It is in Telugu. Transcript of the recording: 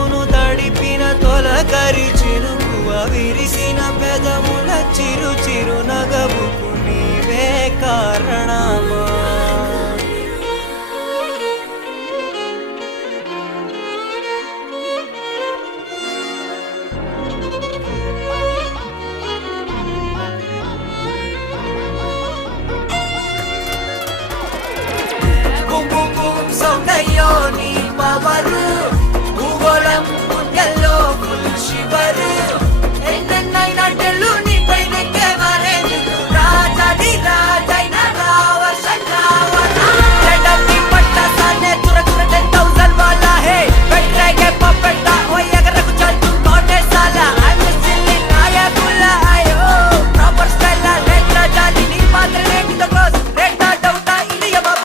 మనసును తడిపిన తొలకరి చినుకువ విరిసిన పెదముల చిరు చిరు నగవుకు నీవే కారణమా.